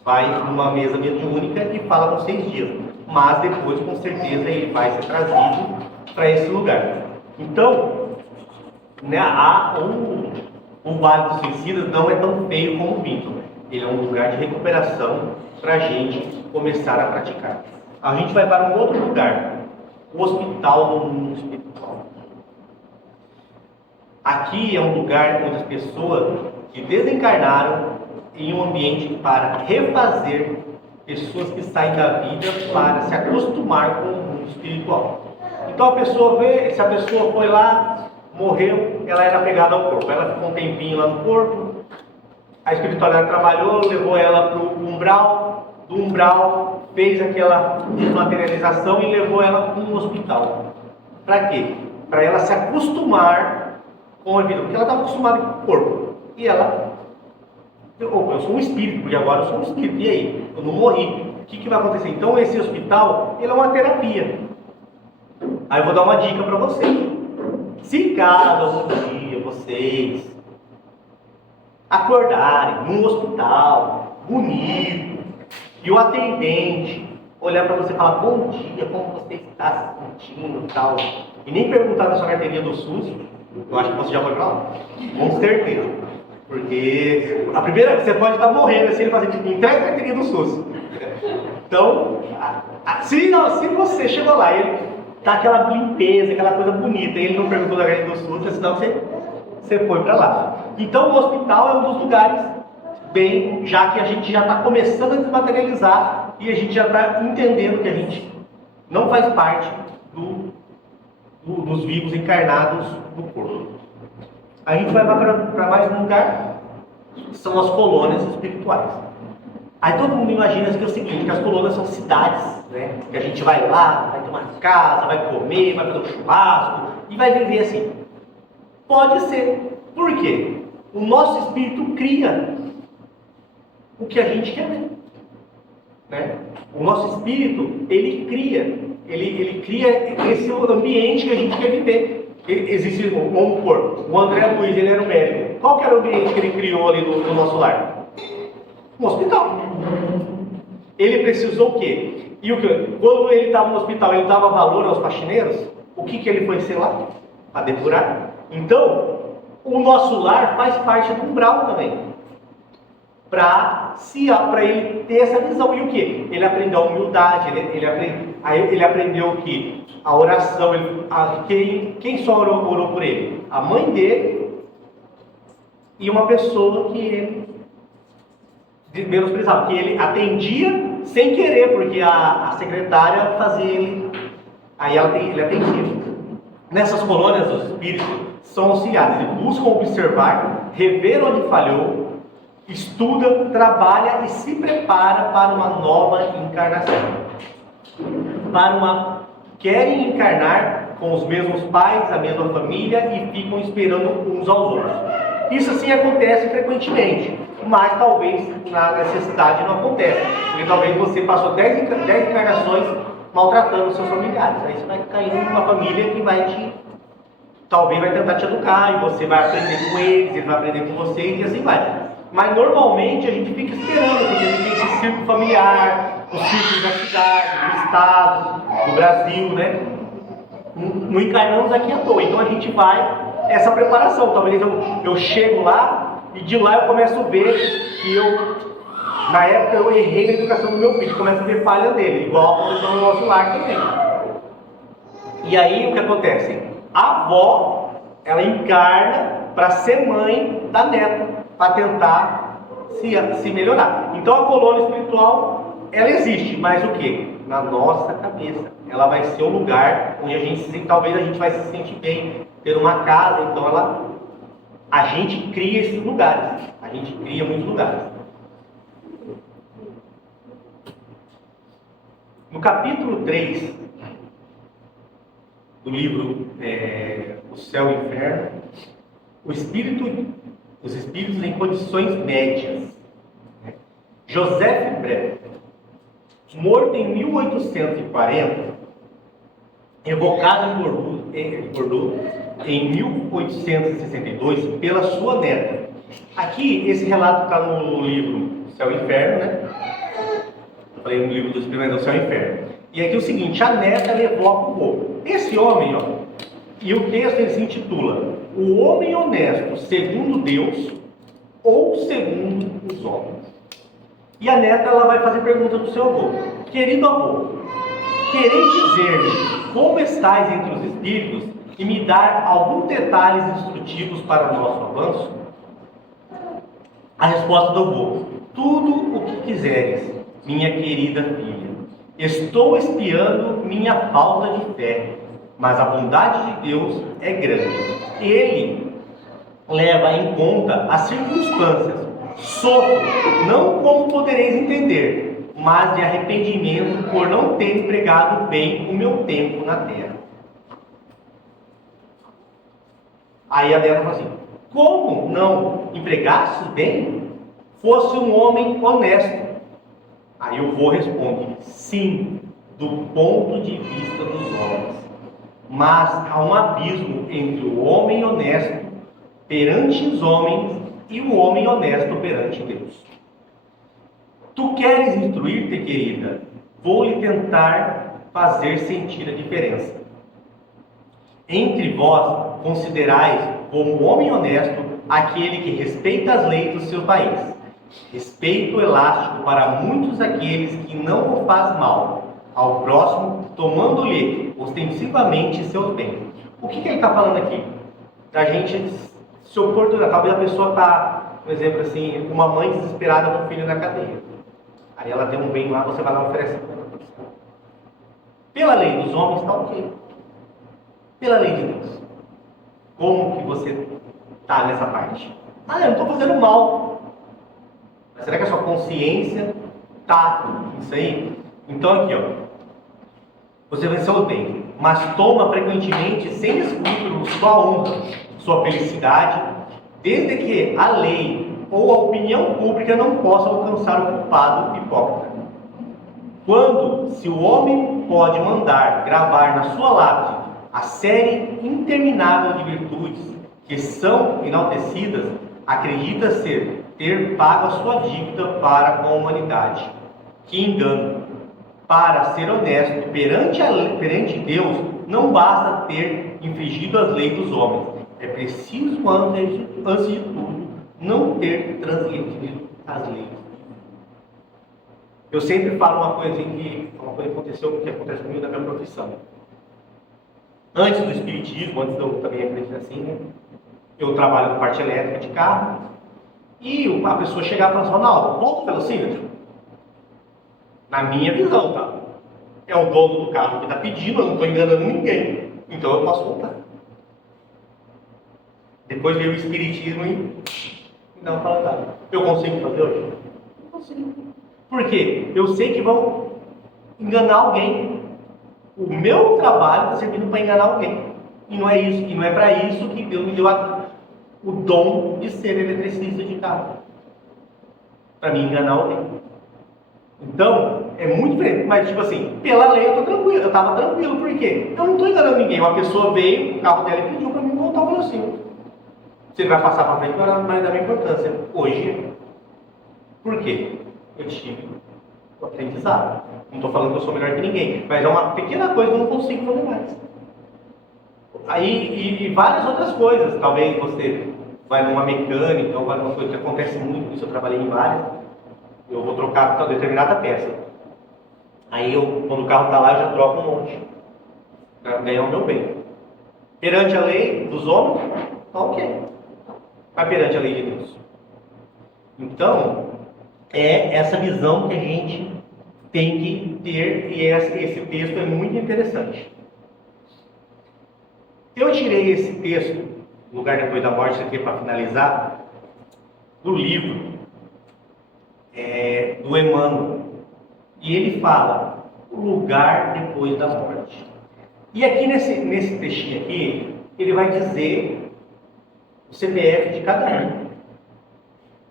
vai numa mesa mediúnica e fala com 6 dias. Mas depois, com certeza, ele vai ser trazido para esse lugar. Então, né, o Vale dos Suicidas não é tão feio como o pinto. Ele é um lugar de recuperação para a gente começar a praticar. A gente vai para um outro lugar, o Hospital do Mundo Espiritual. Aqui é um lugar onde as pessoas que desencarnaram em um ambiente para refazer pessoas que saem da vida para se acostumar com o mundo espiritual. Então a pessoa vê, se a pessoa foi lá, morreu, ela era apegada ao corpo. Ela ficou um tempinho lá no corpo, a espiritualidade trabalhou, levou ela para o umbral, do umbral fez aquela desmaterialização e levou ela para um hospital. Para quê? Para ela se acostumar com a vida, porque ela estava acostumada com o corpo. E ela, eu sou um espírito, porque agora eu sou um espírito, e aí? Eu não morri. O que vai acontecer? Então esse hospital, ele é uma terapia. Aí eu vou dar uma dica para vocês. Se caso algum dia vocês acordarem num hospital bonito e o atendente olhar para você e falar bom dia, como você está se sentindo e tal, e nem perguntar da sua carteirinha do SUS, eu acho que você já foi para lá. Com certeza. Porque a primeira, você pode estar morrendo assim, ele fala assim, entrega a carteirinha do SUS. Então, se você chegou lá e ele tá aquela limpeza, aquela coisa bonita, e ele não perguntou da carteirinha do SUS, senão você foi para lá. Então o hospital é um dos lugares bem, já que a gente já está começando a desmaterializar e a gente já está entendendo que a gente não faz parte dos vivos encarnados no corpo. A gente vai para mais um lugar, que são as colônias espirituais. Aí todo mundo imagina que é o seguinte, que as colônias são cidades, né? Que a gente vai lá, vai ter uma casa, vai comer, vai fazer um churrasco e vai viver assim. Pode ser. Por quê? O nosso espírito cria o que a gente quer ver. Né? O nosso espírito, ele cria esse ambiente que a gente quer viver. Existe, vamos supor, o André Luiz, ele era um médico. Qual que era o ambiente que ele criou ali no nosso lar? Um hospital. Ele precisou o quê? E quando ele estava no hospital, ele dava valor aos faxineiros? O que ele foi ser lá? Para depurar. Então, o nosso lar faz parte do umbral também. Para ele ter essa visão. E o que? Ele aprendeu a humildade, ele aprendeu que a oração, quem só orou por ele? A mãe dele e uma pessoa que ele menosprezava, que ele atendia sem querer, porque a secretária fazia ele, aí ele atendia. Nessas colônias, os espíritos são auxiliados, eles buscam observar, rever onde falhou, estuda, trabalha e se prepara para uma nova encarnação. Querem encarnar com os mesmos pais, a mesma família e ficam esperando uns aos outros. Isso assim acontece frequentemente, mas talvez na necessidade não aconteça, porque talvez você passou 10 encarnações maltratando os seus familiares, aí você vai cair numa família que talvez vai tentar te educar, e você vai aprender com eles vai aprender com vocês, e assim vai. Mas normalmente a gente fica esperando, porque a gente tem esse círculo familiar, os círculos da cidade, do estado, do Brasil, né? Não encarnamos aqui à toa, então a gente vai, essa preparação. Talvez eu chego lá, e de lá eu começo a ver que na época eu errei na educação do meu filho, começo a ver falha dele, igual aconteceu no nosso lar também. E aí o que acontece? A avó, ela encarna para ser mãe da neta, para tentar se melhorar. Então a colônia espiritual, ela existe, mas o que? Na nossa cabeça. Ela vai ser o lugar onde talvez a gente vai se sentir bem, ter uma casa. Então a gente cria esses lugares. A gente cria muitos lugares. No capítulo 3 do livro O Céu e o Inferno, os espíritos em condições médias. Joseph Bré, morto em 1840, evocado em Bordeaux em 1862 pela sua neta. Aqui, esse relato está no livro Céu e Inferno, né? Eu falei no livro do Espírito Céu e Inferno. E aqui é o seguinte, a neta evoca o povo. Esse homem, e o texto ele se intitula O Homem Honesto segundo Deus ou segundo os homens. E a neta ela vai fazer pergunta do seu avô. Querido avô, quereis dizer-me como estáis entre os espíritos e me dar alguns detalhes instrutivos para o nosso avanço? A resposta do avô: tudo o que quiseres, minha querida filha. Estou espiando minha falta de fé, mas a bondade de Deus é grande. Ele leva em conta as circunstâncias. Sofro, não como podereis entender, mas de arrependimento por não ter empregado bem o meu tempo na terra. Aí a Débora fala assim: como não empregastes bem? Fosse um homem honesto. Aí o vô responde: sim, do ponto de vista dos homens. Mas há um abismo entre o homem honesto perante os homens e o homem honesto perante Deus. Tu queres instruir-te, querida? Vou-lhe tentar fazer sentir a diferença. Entre vós, considerais como homem honesto aquele que respeita as leis do seu país. Respeito elástico para muitos aqueles que não o faz mal ao próximo, tomando-lhe ostensivamente seus bens. O que ele está falando aqui? Da gente se oportunar. Talvez a pessoa está, por exemplo, assim, uma mãe desesperada com o filho na cadeia. Aí ela tem um bem lá, você vai lá e oferece. Pela lei dos homens está ok. Pela lei de Deus, como que você está nessa parte? Eu não estou fazendo mal. Mas será que a sua consciência está nisso aí? Então aqui, você venceu o bem, mas toma frequentemente, sem escrúpulos, sua honra, sua felicidade, desde que a lei ou a opinião pública não possa alcançar o culpado hipócrita. Se o homem pode mandar gravar na sua lápide a série interminável de virtudes que são enaltecidas, acredita ter pago a sua dívida para com a humanidade. Que engano! Para ser honesto perante Deus, não basta ter infringido as leis dos homens. É preciso, antes de tudo, não ter transgredido as leis. Eu sempre falo uma coisa que acontece comigo na minha profissão. Antes do espiritismo, antes de eu também acreditar assim, né? Eu trabalho na parte elétrica de carro, e a pessoa chegava e falava assim: Ronaldo, volta o velocímetro. Na minha visão, tá? É o dono do carro que está pedindo, eu não estou enganando ninguém. Então eu posso voltar. Depois veio o espiritismo e me dá uma palavra. Eu consigo fazer hoje? Não consigo. Por quê? Eu sei que vão enganar alguém. O meu trabalho está servindo para enganar alguém. E não é isso, e não é para isso que Deus me deu o dom de ser eletricista de carro. Para me enganar alguém. Então, é muito diferente. Mas, tipo assim, pela lei eu estou tranquilo. Eu estava tranquilo, por quê? Eu não estou enganando ninguém. Uma pessoa veio, o carro dela pediu para mim voltar e falou assim: você vai passar para frente, mas da minha importância. Hoje, por quê? Eu tive o aprendizado. Não estou falando que eu sou melhor que ninguém, mas é uma pequena coisa que eu não consigo fazer mais. Aí, e várias outras coisas. Talvez você vai numa mecânica ou vai numa coisa que acontece muito, isso eu trabalhei em várias. Eu vou trocar uma determinada peça. Aí, quando o carro está lá, eu já troco um monte. Para ganhar o meu bem. Perante a lei dos homens, tá ok. Mas perante a lei de Deus. Então, é essa visão que a gente tem que ter, e esse texto é muito interessante. Eu tirei esse texto, Lugar Depois da Morte, aqui para finalizar, do livro do Emmanuel. E ele fala, o lugar depois da morte. E aqui nesse textinho aqui, ele vai dizer o CPF de cada um.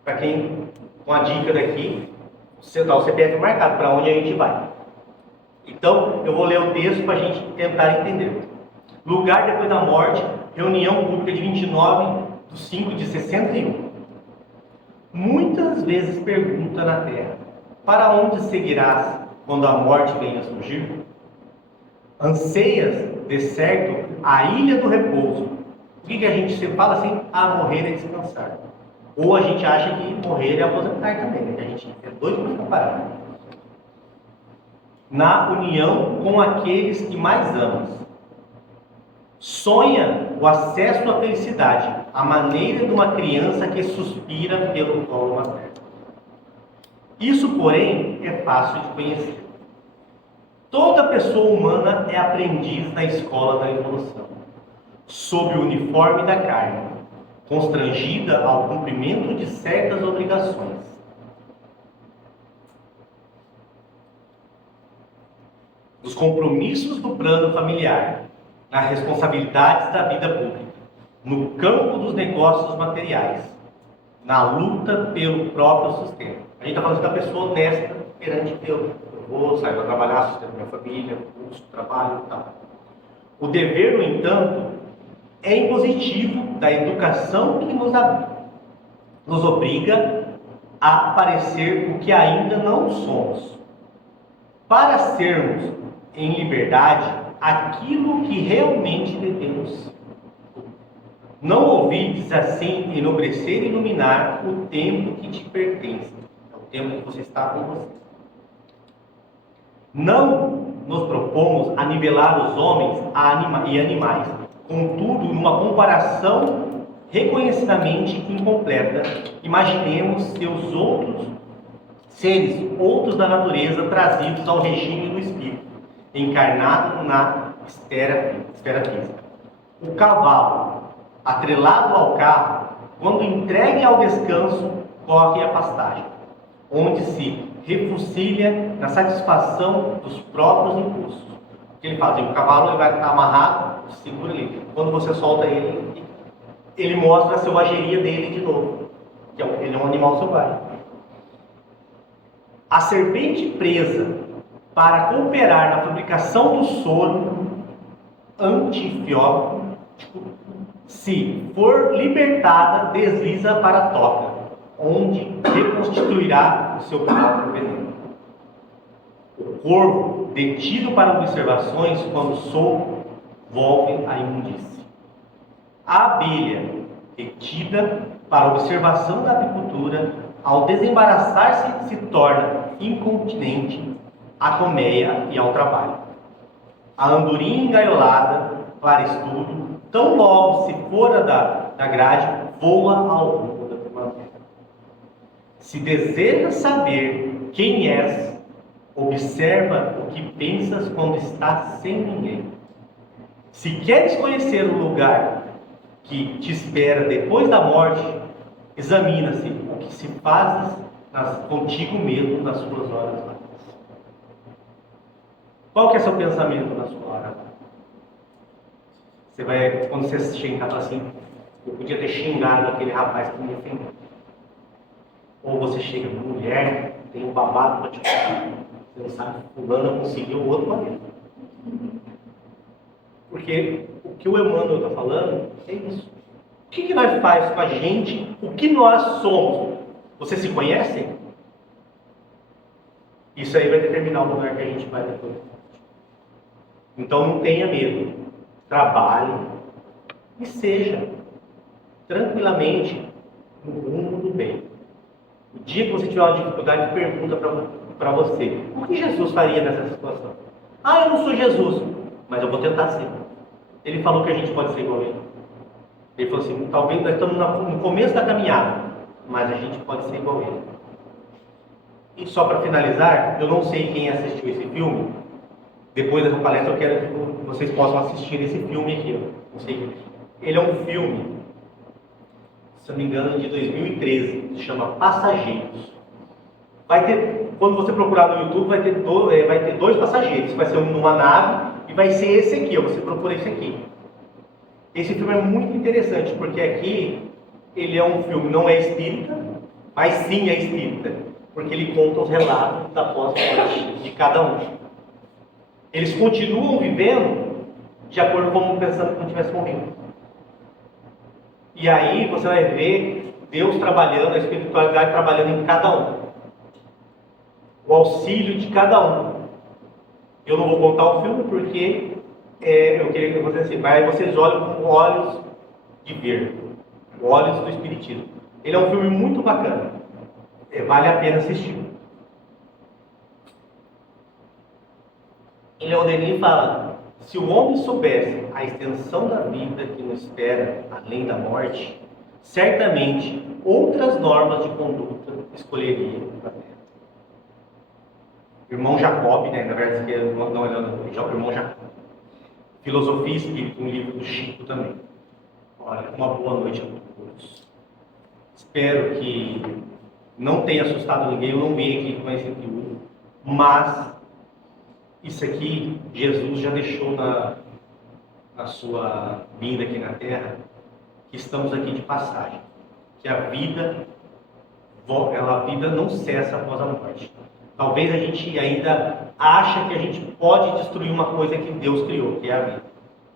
Para quem, com a dica daqui, você dá o CPF marcado para onde a gente vai. Então, eu vou ler o texto para a gente tentar entender. Lugar depois da morte, reunião pública de 29/5/61. Muitas vezes pergunta na terra, para onde seguirás quando a morte venha surgir? Anseias, de certo, a ilha do repouso. O que a gente sempre fala assim? Morrer é descansar. Ou a gente acha que morrer é aposentar também, né? Que a gente é doido para ficar parado. Na união com aqueles que mais amas. Sonha o acesso à felicidade, à maneira de uma criança que suspira pelo colo materno. Isso, porém, é fácil de conhecer. Toda pessoa humana é aprendiz na escola da evolução, sob o uniforme da carne, constrangida ao cumprimento de certas obrigações. Os compromissos do plano familiar, nas responsabilidades da vida pública, no campo dos negócios materiais, na luta pelo próprio sustento. A gente está falando da pessoa honesta perante Deus. Eu vou sair para trabalhar, sustento minha família, curso, trabalho e tal. O dever, no entanto, é impositivo da educação que nos obriga a parecer o que ainda não somos. Para sermos, em liberdade, aquilo que realmente devemos. Não ouvides assim enobrecer e iluminar o tempo que te pertence. É o tempo que você está com você. Não nos propomos a nivelar os homens e animais, contudo, numa comparação reconhecidamente incompleta, imaginemos seres outros da natureza trazidos ao regime do espírito, encarnado na esfera física. O cavalo, atrelado ao carro, quando entregue ao descanso, corre a pastagem, onde se refucilha na satisfação dos próprios impulsos. O que ele faz? O cavalo ele vai estar amarrado, segura ali. Quando você solta ele, ele mostra a selvageria dele de novo. Ele é um animal selvagem. A serpente presa para cooperar na fabricação do soro antifiótico, se for libertada, desliza para a toca, onde reconstituirá o seu próprio veneno. O corvo, detido para observações, quando solto, volve à imundície. A abelha, retida para observação da apicultura, ao desembaraçar-se, se torna incontinente à colmeia e ao trabalho. A andorinha engaiolada para estudo, tão logo se fora da grade, voa ao rumo da primavera. Se desejas saber quem és, observa o que pensas quando estás sem ninguém. Se queres conhecer o lugar que te espera depois da morte, examina-se o que se fazes contigo mesmo nas suas horas vagas. Qual que é seu pensamento na sua hora? Você vai, quando você chega em casa, fala assim, eu podia ter xingado aquele rapaz que me defendeu. Ou você chega, mulher, tem um babado para te contar. Você não sabe, fulano conseguiu o outro marido. Porque o que o Emmanuel está falando é isso. O que nós faz com a gente? O que nós somos? Vocês se conhecem? Isso aí vai determinar o lugar que a gente vai depois. Então não tenha medo. Trabalhe e seja tranquilamente no rumo do bem. O dia que você tiver uma dificuldade, pergunta para você: o que Jesus faria nessa situação? Ah, eu não sou Jesus, mas eu vou tentar ser. Ele falou que a gente pode ser igual a ele. Ele falou assim: talvez nós estamos no começo da caminhada, mas a gente pode ser igual a ele. E só para finalizar, eu não sei quem assistiu esse filme. Depois dessa palestra eu quero que vocês possam assistir esse filme aqui. Não sei. Ele é um filme, se não me engano, de 2013, se chama Passageiros. Vai ter, quando você procurar no YouTube, vai ter dois passageiros. Vai ser um numa nave e vai ser esse aqui, ó, você procura esse aqui. Esse filme é muito interessante, porque aqui ele é um filme, não é espírita, mas sim é espírita, porque ele conta os relatos da pós-morte de cada um. Eles continuam vivendo de acordo com como pensando que não tivesse morrido. E aí você vai ver Deus trabalhando, a espiritualidade trabalhando em cada um. O auxílio de cada um. Eu não vou contar o filme porque eu queria que vocês assim, mas vocês olhem com olhos de ver, olhos do Espiritismo. Ele é um filme muito bacana. Vale a pena assistir. E Leon Denis fala: se o homem soubesse a extensão da vida que nos espera além da morte, certamente outras normas de conduta escolheria para a Terra. Irmão Jacob, né? Na verdade, é o irmão Jacob. Filosofia e Espírito, um livro do Chico também. Olha, uma boa noite a todos. Espero que não tenha assustado ninguém, eu não vim aqui com esse intuito, mas isso aqui Jesus já deixou na sua vinda aqui na Terra, que estamos aqui de passagem, que a vida não cessa após a morte. Talvez a gente ainda ache que a gente pode destruir uma coisa que Deus criou, que é a vida,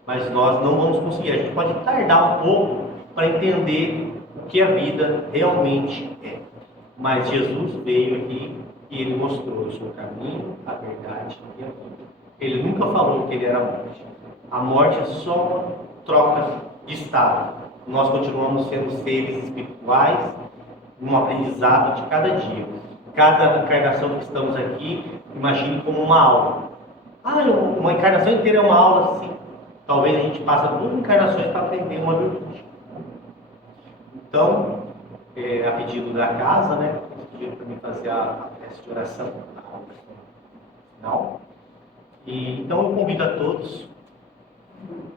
mas nós não vamos conseguir. A gente pode tardar um pouco para entender o que a vida realmente é, mas Jesus veio aqui e ele mostrou: eu sou o caminho, a verdade e a vida. Ele nunca falou que ele era a morte. A morte é só uma troca de estado. Nós continuamos sendo seres espirituais, num aprendizado de cada dia. Cada encarnação que estamos aqui, imagine como uma aula. Uma encarnação inteira é uma aula, sim. Talvez a gente passe 2 encarnações para aprender uma virtude. Então, a pedido da casa, né? Eles pediram para mim fazer a prece de oração no final. E então eu convido a todos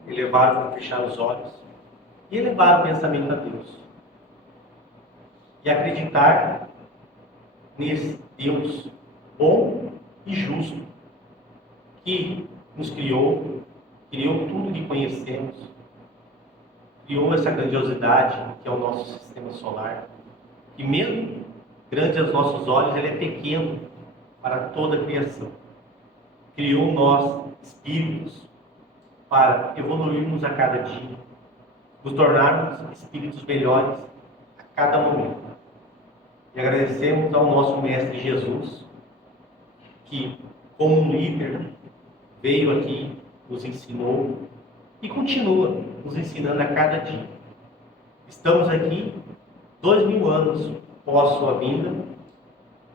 a elevar, fechar os olhos e elevar o pensamento a Deus. E acreditar nesse Deus bom e justo que nos criou tudo que conhecemos, criou essa grandiosidade que é o nosso sistema solar, que mesmo grande aos nossos olhos, ele é pequeno para toda a criação. Criou nós, espíritos, para evoluirmos a cada dia, nos tornarmos espíritos melhores a cada momento. E agradecemos ao nosso Mestre Jesus, que, como um líder, veio aqui, nos ensinou e continua nos ensinando a cada dia. Estamos aqui 2000 anos após sua vinda,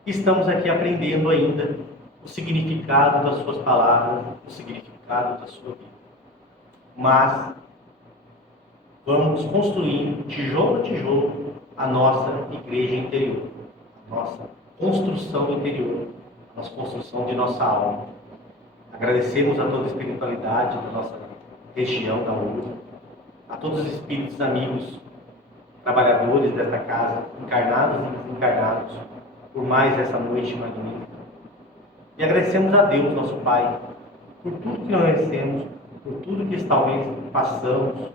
estamos aqui aprendendo ainda o significado das suas palavras, o significado da sua vida. Mas vamos construindo, tijolo a tijolo, a nossa igreja interior, a nossa construção interior, a nossa construção de nossa alma. Agradecemos a toda a espiritualidade da nossa região, da URA, a todos os espíritos amigos, trabalhadores desta casa, encarnados e desencarnados, por mais essa noite magnífica. E agradecemos a Deus, nosso Pai, por tudo que nós merecemos, por tudo que talvez passamos,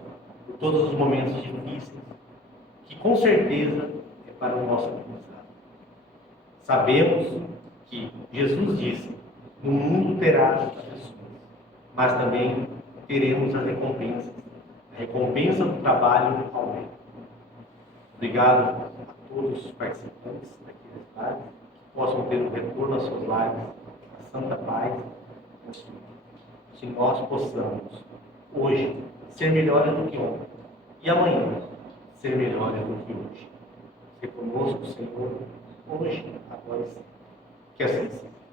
por todos os momentos difíceis, que com certeza é para o nosso aprendizado. Sabemos que Jesus disse: no mundo terás aflições, mas também teremos as recompensas, a recompensa do trabalho ao bem. Obrigado a todos os participantes daqueles lares, que possam ter um retorno aos seus lares, a santa paz, se nós possamos hoje ser melhores do que ontem e amanhã ser melhores do que hoje. Ser conosco, Senhor, hoje, agora e sempre. Que assim seja.